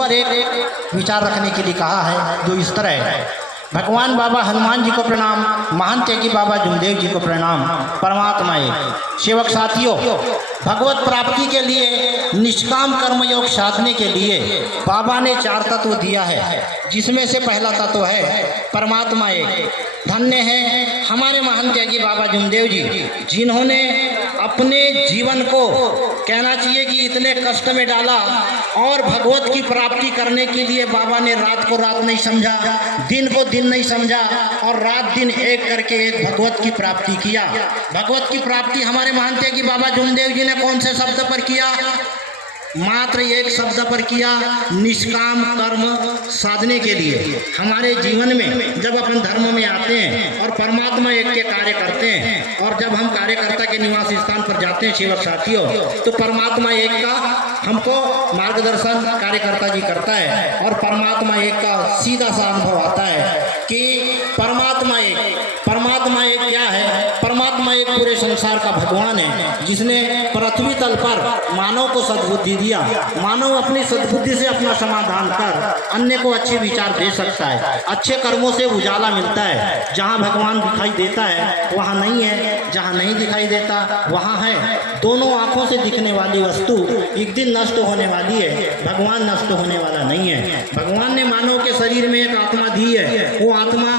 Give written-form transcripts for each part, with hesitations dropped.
पर एक विचार रखने के लिए कहा है, जो इस तरह है। भगवान बाबा हनुमान जी को प्रणाम, महान त्यागी बाबा जुमदेव जी को प्रणाम। परमात्मा एक सेवक साथियों, भगवत प्राप्ति के लिए निष्काम कर्म योग साधने के लिए बाबा ने 4 तत्व दिया है, जिसमें से पहला तत्व है परमात्मा एक। धन्य है हमारे महान त्यागी बाबा जुमदेव जी, जिन्होंने अपने जीवन को कहना चाहिए कि इतने कष्ट में डाला और भगवत की प्राप्ति करने के लिए बाबा ने रात को रात नहीं समझा, दिन को दिन नहीं समझा और रात दिन एक करके एक भगवत की प्राप्ति किया। भगवत की प्राप्ति हमारे महान त्यागी बाबा जुमदेव जी ने कौन से शब्द पर किया? मात्र एक शब्द पर किया, निष्काम कर्म साधने के लिए। हमारे जीवन में जब अपन धर्म में आते हैं और परमात्मा एक के कार्य करते हैं, और जब हम कार्यकर्ता के निवास स्थान पर जाते हैं सेवक साथियों, तो परमात्मा एक का हमको मार्गदर्शन कार्यकर्ता जी करता है और परमात्मा एक का सीधा सा अनुभव आता है कि परमात्मा एक क्या है? परमात्मा एक पूरे संसार का भगवान है, जिसने पृथ्वी तल पर मानव को सद्बुद्धि दिया। मानव अपनी सद्बुद्धि से अपना समाधान कर अन्य को अच्छे विचार दे सकता है। अच्छे कर्मों से उजाला मिलता है। जहाँ भगवान दिखाई देता है वहाँ नहीं है, जहाँ नहीं दिखाई देता वहाँ है। दोनों आँखों से दिखने वाली वस्तु एक दिन नष्ट होने वाली है, भगवान नष्ट होने वाला नहीं है। भगवान ने मानव के शरीर में एक आत्मा दी है। वो आत्मा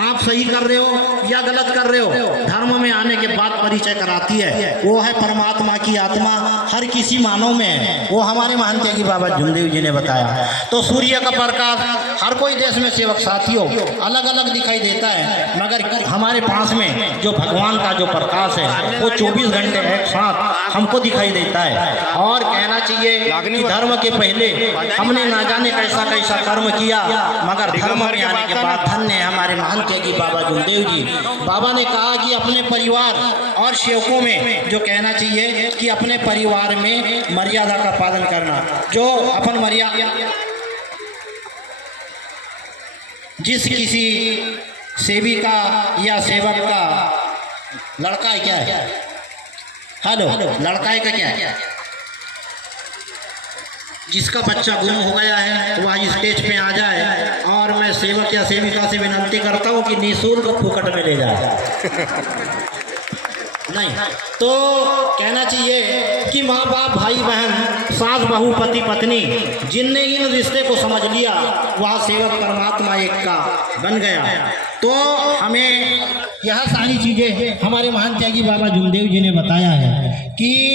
आप सही कर रहे हो या गलत कर रहे हो, धर्म में आने के बाद परिचय कराती है। वो है परमात्मा की आत्मा, हर किसी मानव में है। वो हमारे महान त्यागी बाबा जुमदेव जी ने बताया। तो सूर्य का प्रकाश हर कोई देश में सेवक साथियों अलग अलग दिखाई देता है, मगर हमारे पास में जो भगवान का जो प्रकाश है वो 24 घंटे एक साथ हमको दिखाई देता है। और कहना चाहिए कि धर्म के पहले हमने ना जाने कैसा कैसा कर्म किया, मगर धर्म में आने के बाद धन्य है हमारे महान त्यागी बाबा जुमदेव जी। बाबा ने कहा कि अपने परिवार और सेवकों में जो कहना चाहिए कि अपने परिवार में मर्यादा का पालन करना। जो अपन मर्यादा, जिस किसी सेविका या सेवक का लड़का है, क्या है? हेलो, लड़का है का क्या है? जिसका बच्चा गुम हो गया है वह स्टेज पे आ जाए और मैं सेवक या सेविका से विनती करता हूँ कि निःशुल्क फुकट में ले जाए। नहीं तो कहना चाहिए कि माँ बाप, भाई बहन, सास बहू, पति पत्नी, जिनने इन रिश्ते को समझ लिया वह सेवक परमात्मा एक का बन गया। तो हमें यह सारी चीज़ें हमारे महान त्यागी बाबा जुमदेव जी ने बताया है कि